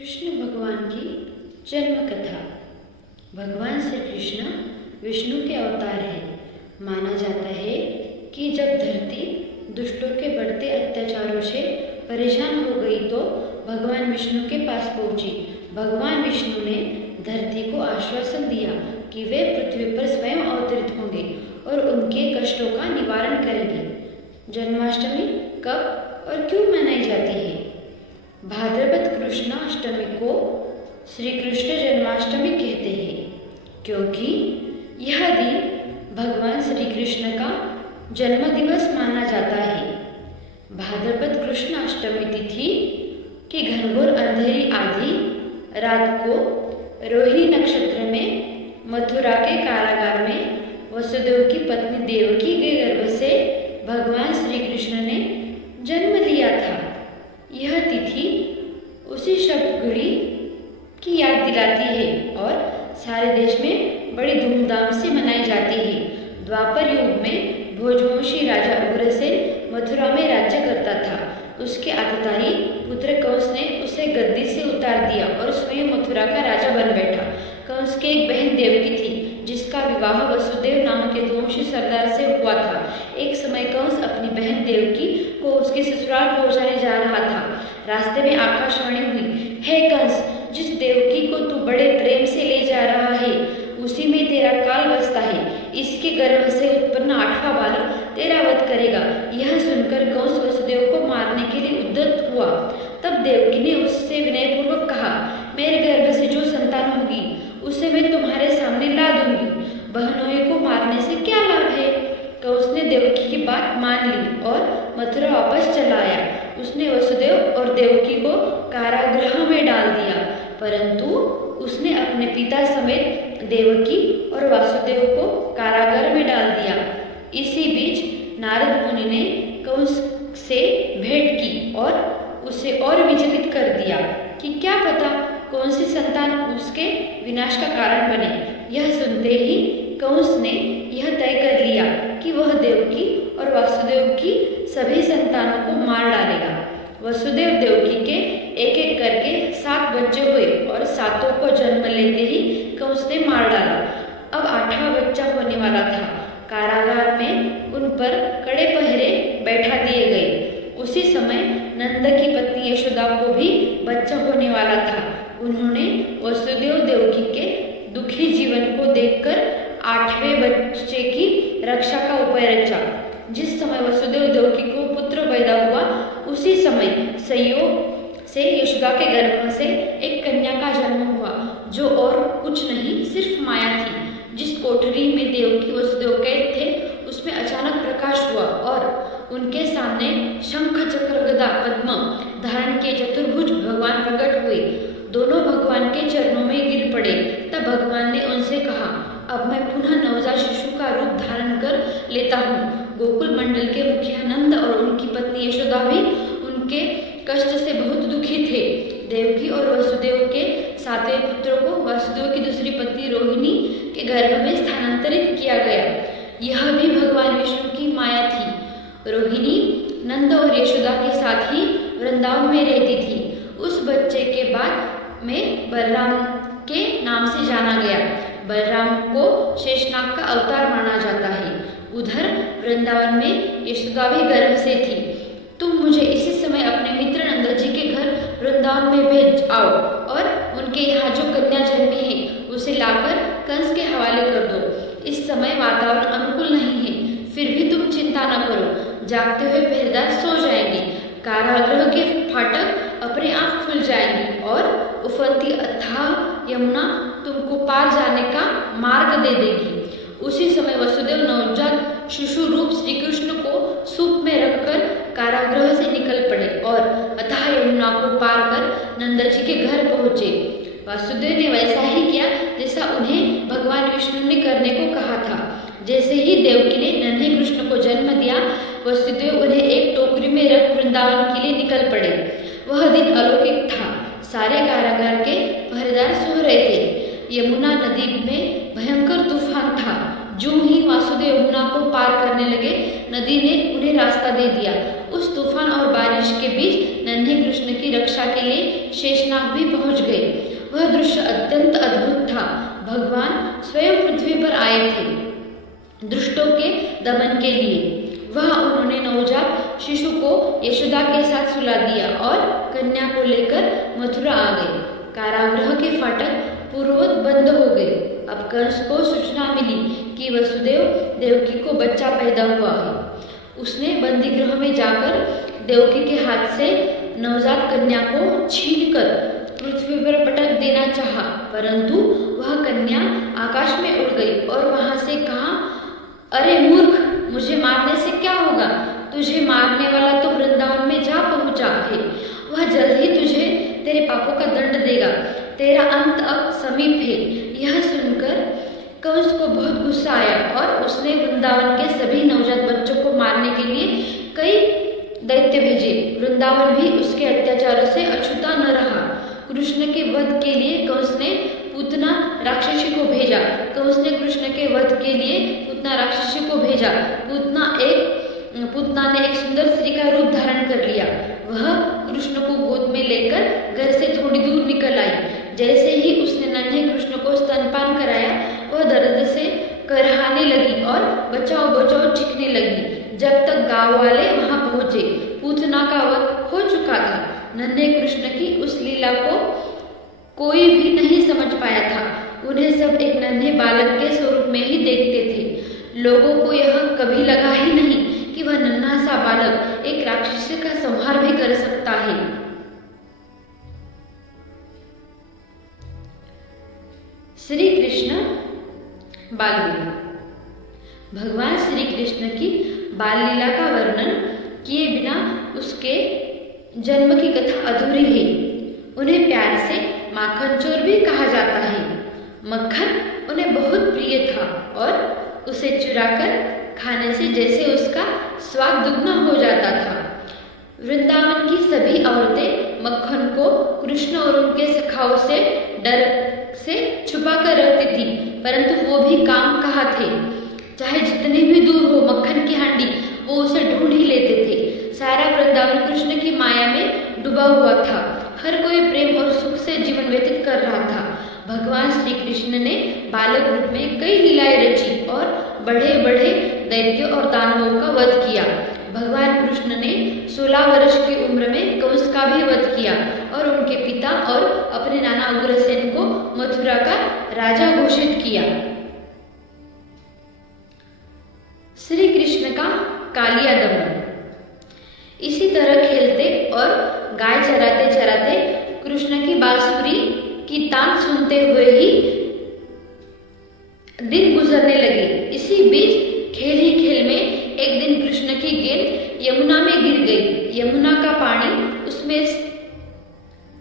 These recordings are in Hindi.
कृष्ण भगवान की जन्म कथा। भगवान श्री कृष्ण विष्णु के अवतार हैं। माना जाता है कि जब धरती दुष्टों के बढ़ते अत्याचारों से परेशान हो गई तो भगवान विष्णु के पास पहुंची। भगवान विष्णु ने धरती को आश्वासन दिया कि वे पृथ्वी पर स्वयं अवतरित होंगे और उनके कष्टों का निवारण करेंगे। जन्माष्टमी कब और क्यों मनाई जाती है? भाद्रपद कृष्ण अष्टमी को श्री कृष्ण जन्माष्टमी कहते हैं, क्योंकि यह दिन भगवान श्री कृष्ण का जन्म दिवस माना जाता है। भाद्रपद कृष्ण अष्टमी तिथि की घनघोर अंधेरी आधी रात को रोहिणी नक्षत्र में मथुरा के कारागार में वसुदेव की पत्नी देवकी के गर्भ से भगवान श्री कृष्ण ने जन्म लिया था। यह तिथि उसी शब्द घड़ी की याद दिलाती है और सारे देश में बड़ी धूमधाम से मनाई जाती है। द्वापर युग में भोजवंशी राजा उग्रसेन मथुरा में राज्य करता था। उसके आतताई पुत्र कंस ने उसे गद्दी से उतार दिया और स्वयं मथुरा का राजा बन बैठा। कंस की एक बहन देवकी थी, जिसका विवाह वसुदेव नाम के वंशी सरदार से हुआ था। एक समय कंस अपनी बहन देवकी को उसके ससुराल पहुंचाने जा रहा था। रास्ते में आकाशवाणी हुई, हे कंस, जिस देवकी को तू बड़े प्रेम से ले जा रहा है उसी में तेरा काल बसता है। इसके गर्भ से उत्पन्न 8वां बालक तेरा वध करेगा। यह सुनकर कंस वसुदेव को मारने के लिए उद्यत हुआ। तब देवकी ने उससे विनयपूर्वक कहा, मेरे गर्भ से जो संतान होगी उसे मैं तुम्हारे सामने ला दूंगी। बहनों को मारने से क्या लाभ है? कंस ने देवकी की बात मान ली और मथुरा वापस चला आया। उसने वसुदेव और देवकी को कारागृह में डाल दिया, परंतु उसने अपने पिता समेत देवकी और वासुदेव को कारागार में डाल दिया। इसी बीच नारद मुनि ने कंस से भेंट की और उसे और विचलित कर दिया कि क्या पता कौन सी संतान उसके विनाश का कारण बने। यह सुनते ही कंस ने यह तय कर लिया कि वह देवकी और वासुदेव की सभी संतानों को मार डालेगा। वसुदेव देवकी के एक एक करके 7 बच्चे हुए और 7 को जन्म लेते ही कंस ने मार डाला। अब 8वां बच्चा होने वाला था। कारागार में उन पर कड़े पहरे बैठा दिए गए। उसी समय नंद की पत्नी यशोदा को भी बच्चा होने वाला था। उन्होंने वसुदेव देवकी के दुखी जीवन को देखकर 8वें बच्चे की रक्षा का उपाय रचा। जिस समय वसुदेव देवकी को पुत्र पैदा हुआ, उसी समय संयोग से यशोदा के गर्भ से एक कन्या का जन्म हुआ, जो और कुछ नहीं सिर्फ माया थी। जिस कोठरी में देवकी वसुदेव कैद थे, उसमें अचानक प्रकाश हुआ और उनके सामने शंख चक्र गदा पद्म धारण के चतुर्भुज भगवान प्रकट हुए। दोनों भगवान के चरणों में गिर पड़े। तब भगवान ने उनसे कहा, अब मैं पुनः नवजात शिशु का रूप धारण कर लेता हूँ। गोकुल मंडल के मुखिया नंद और उनकी पत्नी यशोदा भी उनके कष्ट से बहुत दुखी थे। देवकी और वसुदेव के 7वें पुत्र को वासुदेव की दूसरी पत्नी रोहिणी के गर्भ में स्थानांतरित किया गया। यह भी भगवान विष्णु की माया थी। रोहिणी नंद और यशोदा के साथ ही वृंदावन में रहती थी। उस बच्चे के बाद में बलराम के नाम से जाना गया। बलराम को शेषनाग का अवतार माना जाता है। उधर वृंदावन में यशोदा भी गर्भ से थी। तुम मुझे इसी समय अपने मित्र नंद जी के घर वृंदावन में भेज आओ और उनके यहाँ जो कन्या जन्मी है उसे लाकर कंस के हवाले कर दो। इस समय वातावरण अनुकूल नहीं है, फिर भी तुम चिंता न करो। जागते हुए पहरेदार सो जाएंगे। कारागृह के फाटक अपने आप खुल जाएंगे और उफनती अथाह यमुना तुमको पार जाने का मार्ग दे देगी। उसी समय वसुदेव नवजात शिशु रूप श्री कृष्ण को सूप में रखकर कारागृह से निकल पड़े और अथाह यमुना को पार कर नंद जी के घर पहुंचे। वासुदेव ने वैसा ही किया जैसा उन्हें भगवान विष्णु ने करने को कहा था। जैसे ही देवकी ने नन्हे कृष्ण को जन्म दिया, वसुदेव उन्हें एक टोकरी में रख वृंदावन के लिए निकल पड़े। वह दिन अलौकिक था। सारे कारागार के पहरेदार सो रहे थे। यमुना नदी में भयंकर तूफान था। जो ही वासुदेव यमुना को पार करने लगे, नदी ने उन्हें रास्ता दे दिया। उस तूफान और बारिश के बीच नन्हे कृष्ण की रक्षा के लिए शेषनाग भी पहुंच गए। वह दृश्य अत्यंत अद्भुत था। भगवान स्वयं पृथ्वी पर आए थे दुष्टों के दमन के लिए। वह उन्होंने नवजात शिशु को यशोदा के साथ सुला दिया और कन्या को लेकर मथुरा आ गए। कारागृह के फाटक पूर्ववत बंद हो गए। अब कंस को सूचना मिली कि वसुदेव देवकी को बच्चा पैदा हुआ है। उसने बंदी गृह में जाकर देवकी के हाथ से नवजात कन्या को छीनकर पृथ्वी पर पटक देना चाहा, परंतु वह कन्या आकाश में उड़ गई और वहां से कहा, अरे मूर्ख, मुझे मारने से क्या होगा? तुझे मारने वाला तो वृंदावन में जा पहुंचा है। वह जल्द ही तुझे तेरे पापों का दंड देगा। तेरा अंत अब समीप है। यह सुनकर कंस को बहुत गुस्सा आया और उसने वृंदावन के सभी नवजात बच्चों को मारने के लिए कई दैत्य भेजे। वृंदावन भी उसके अत्याचारों से अछूता न रहा। कृष्ण के वध के लिए कंस ने पूतना राक्षसी को भेजा। कंस ने कृष्ण के वध के लिए पूतना राक्षसी को भेजा। पूतना ने एक सुंदर स्त्री का रूप धारण कर लिया। वह कृष्ण को गोद में लेकर घर से थोड़ी दूर निकल आई। जैसे ही उसने नन्हे कृष्ण को स्तनपान कराया, वह दर्द से करहाने लगी और बचाओ बचाओ चीखने लगी। जब तक गांव वाले वहां पहुंचे, पूतना का वध हो चुका था। नन्हे कृष्ण की उस लीला को कोई भी नहीं समझ पाया था। उन्हें सब एक नन्हे बालक के स्वरूप में ही देखते थे। लोगों को यह कभी लगा ही नहीं कि वह नन्हा सा बालक एक राक्षसी का संहार भी कर सकता है। श्री कृष्ण बाल लीला। भगवान श्री कृष्ण की बाल लीला का वर्णन किए बिना उसके जन्म की कथा अधूरी है। उन्हें प्यार से माखन चोर भी कहा जाता है। मक्खन उन्हें बहुत प्रिय था और उसे चुराकर खाने से जैसे उसका स्वाद दुगना हो जाता था। वृंदावन की सभी औरतें मक्खन को कृष्ण और उनके सखाओं से डर से छुपा कर रखती थी, परंतु वो भी काम कहाँ थे। चाहे जितने भी दूर हो मक्खन की हांडी, वो उसे ढूंढ ही लेते थे। सारा वृंदावन कृष्ण की माया में डूबा हुआ था। हर कोई प्रेम और सुख से जीवन व्यतीत कर रहा था। भगवान श्री कृष्ण ने बालक रूप में कई लीलाएं रची और बड़े बड़े दैत्यों और दानवों का वध किया। भगवान कृष्ण ने 16 वर्ष की उम्र में कंस का भी वध किया और उनके पिता और अपने नाना उग्रसेन को मथुरा का राजा घोषित किया। श्री कृष्ण का कालिया दमन। इसी तरह खेलते और गाय चराते चराते कृष्ण की बांसुरी की तान सुनते हुए ही दिन गुजरने लगे। इसी बीच खेल ही खेल में एक दिन कृष्ण की गेंद यमुना में गिर गई। यमुना का पानी उसमें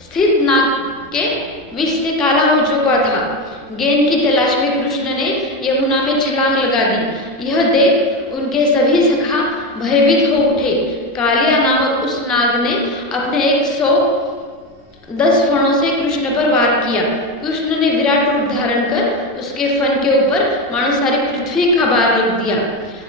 स्थित नाग के विष से काला हो चुका था। गेंद की तलाश में कृष्ण ने यमुना में छलांग लगा दी। यह देख उनके सभी सखा भयभीत हो उठे। कालिया नामक उस नाग ने अपने 110 फणों से कृष्ण पर वार किया। कृष्ण ने विराट रूप धारण कर उसके फन के ऊपर मानो सारी पृथ्वी का भार रख दिया।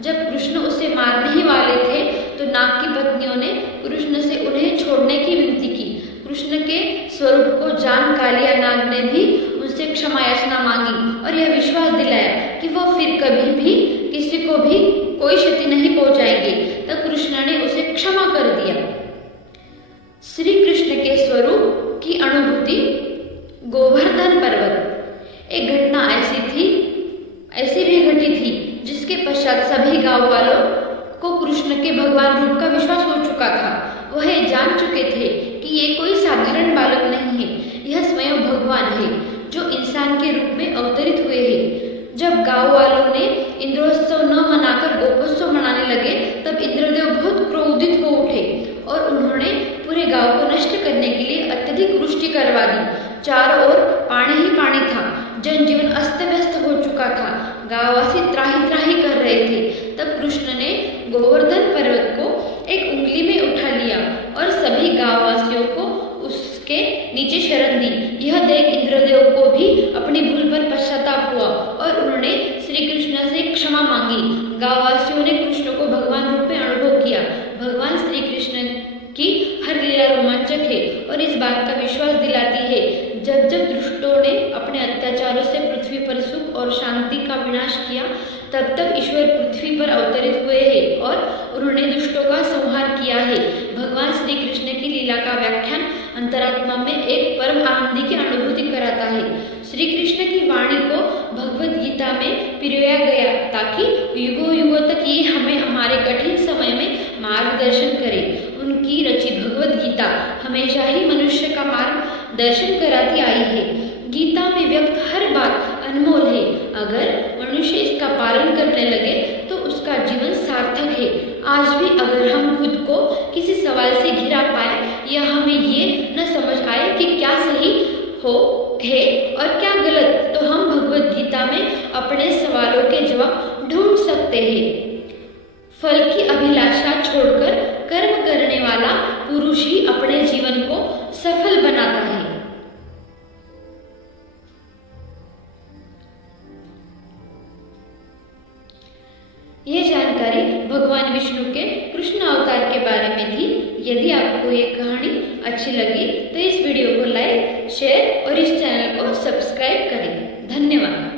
जब कृष्ण उसे मारने ही वाले थे तो नाग की पत्नियों ने कृष्ण से उन्हें छोड़ने की विनती की। कृष्ण के स्वरूप को जान कालिया नाग ने भी उनसे क्षमा याचना मांगी और यह विश्वास दिलाया कि वह फिर कभी भी किसी को भी कोई क्षति नहीं पहुंचाएंगे। तब कृष्ण ने उसे क्षमा कर दिया। श्री कृष्ण के स्वरूप की अनुभूति। गोवर्धन पर्वत। एक घटना ऐसी भी घटी थी जिसके पश्चात सभी गांव वालों को कृष्ण के भगवान रूप का विश्वास हो चुका था। वह जान चुके थे कि ये कोई साधारण बालक नहीं है, यह स्वयं भगवान है जो इंसान के रूप में अवतरित हुए हैं। जब गांव वालों ने इंद्रोत्सव न मनाकर गोपोत्सव मनाने लगे तब इंद्रदेव बहुत क्रोधित हो उठे और उन्होंने पूरे गांव को नष्ट करने के लिए अत्यधिक वृष्टि करवा दी। चारों ओर पानी ही पानी था। जनजीवन अस्त व्यस्त हो चुका था। गांववासी त्राही त्राही कर रहे थे। तब कृष्ण ने गोवर्धन पर्वत को एक उंगली में उठा लिया और सभी गांववासियों को उसके नीचे शरण दी। यह देख इंद्रदेव को भी अपनी भूल पर पश्चाताप हुआ और उन्होंने श्री कृष्ण से क्षमा मांगी। गांववासियों ने कृष्ण को भगवान रूप में अनुभव किया। भगवान श्री कृष्ण की हर लीला रोमांचक है और इस बात का विश्वास दिलाती है। जब जब दुष्टों ने अपने अत्याचारों से पृथ्वी पर सुख और शांति का विनाश किया, तब तब ईश्वर पृथ्वी पर अवतरित हुए हैं और उन्होंने दुष्टों का संहार किया है। भगवान श्री कृष्ण की लीला का व्याख्यान अंतरात्मा में एक परम आनंद की अनुभूति कराता है। श्री कृष्ण की वाणी को भगवद गीता में पिरोया गया ताकि युगों युगों तक ये हमें हमारे कठिन समय में मार्गदर्शन करे। उनकी रचित भगवद गीता हमेशा ही मनुष्य का मार्गदर्शन कराती आई है। गीता में व्यक्त हर बात अनमोल है। अगर मनुष्य इसका पालन करने लगे तो उसका जीवन सार्थक है। आज भी अगर हम खुद को किसी सवाल से घिरा पाए या हमें ये न समझ आए कि क्या सही है और क्या गलत, तो हम भगवद गीता में अपने सवालों के जवाब ढूंढ सकते हैं। फल की अभिलाषा छोड़कर कर्म करने वाला पुरुष ही अपने जीवन को सफल बनाता है। यह जानकारी भगवान विष्णु के कृष्ण अवतार के बारे में थी। यदि आपको ये कहानी अच्छी लगी तो इस वीडियो को लाइक, शेयर और इस चैनल को सब्सक्राइब करें। धन्यवाद।